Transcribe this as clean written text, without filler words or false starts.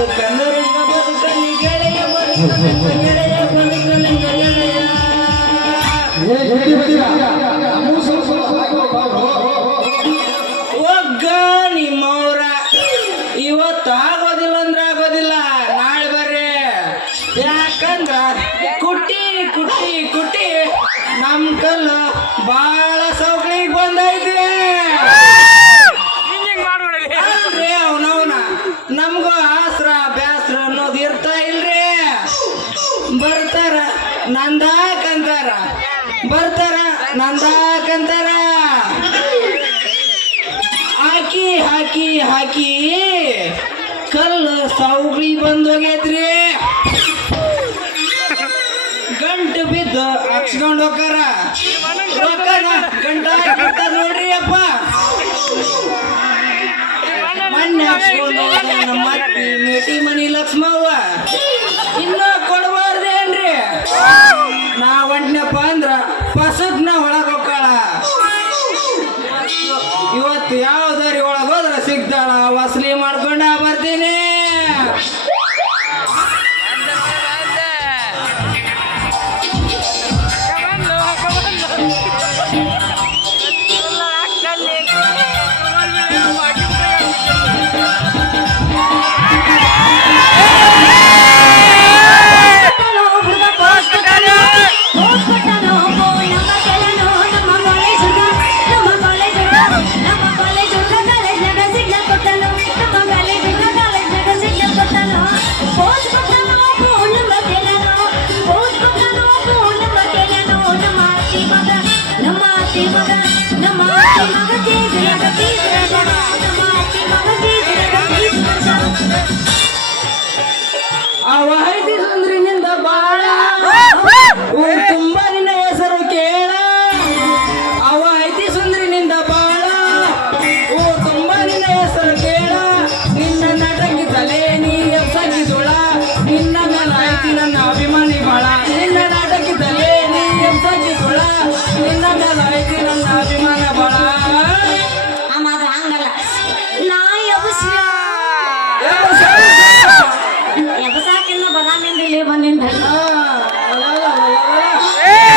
ಬದುಕಂದರಂಗ ಬದುಕಲಿ ಗೆಳೆಯ ಬದುಕಲಿಂಗ ಗೆಳೆಯ ಬದುಕಲಿಂಗ ಗೆಳೆಯ ಒಗ್ಗ ನಿಮ್ಮವ್ರ ಇವತ್ತು ಆಗೋದಿಲ್ಲ ಅಂದ್ರೆ ಆಗೋದಿಲ್ಲ ನಾಳೆ ಬರ್ರಿ ಯಾಕಂದ್ರ ಕುಟ್ಟಿ ಕುಟ್ಟಿ ಕುಟ್ಟಿ ನಮ್ ಕಲ್ಲು ಬಾಳ ಸೌಕಳಿಗೆ ಬಂದೈತಿ ಅಲ್ರಿ ಅವನವನ ನಮ್ಗೂ ಆಸ್ರ ಬ್ಯಾಸ್ರ ಅನ್ನೋದು ಇರ್ತಾ ಇಲ್ರಿ ಬರ್ತಾರ ನಂದಾಕಂತಾರ ಬರ್ತಾರ ನಂದಾಕಂತಾರ ಹಾಕಿ ಹಾಕಿ ಹಾಕಿ ಕಲ್ಲು ಸೌಕಳಿ ಬಂದೋಗೈತ್ರಿ ಗಂಟು ಬಿದ್ದು ಹಾಕ್ಸ್ಕೊಂಡು ಹೋಗಾರ ರೊಕ್ಕನ ಗಂಟ ಹಾಕಿರ್ತಾರ ನೋಡ್ರಿ ಅಪ್ಪ ಮೊನ್ನೆ ಹಾಕ್ಸ್ಕೊಂಡು ನಮ್ಮ ಅತ್ತಿ ಮೇಟಿ ಮನಿ ಲಕ್ಷ್ಮವ್ವ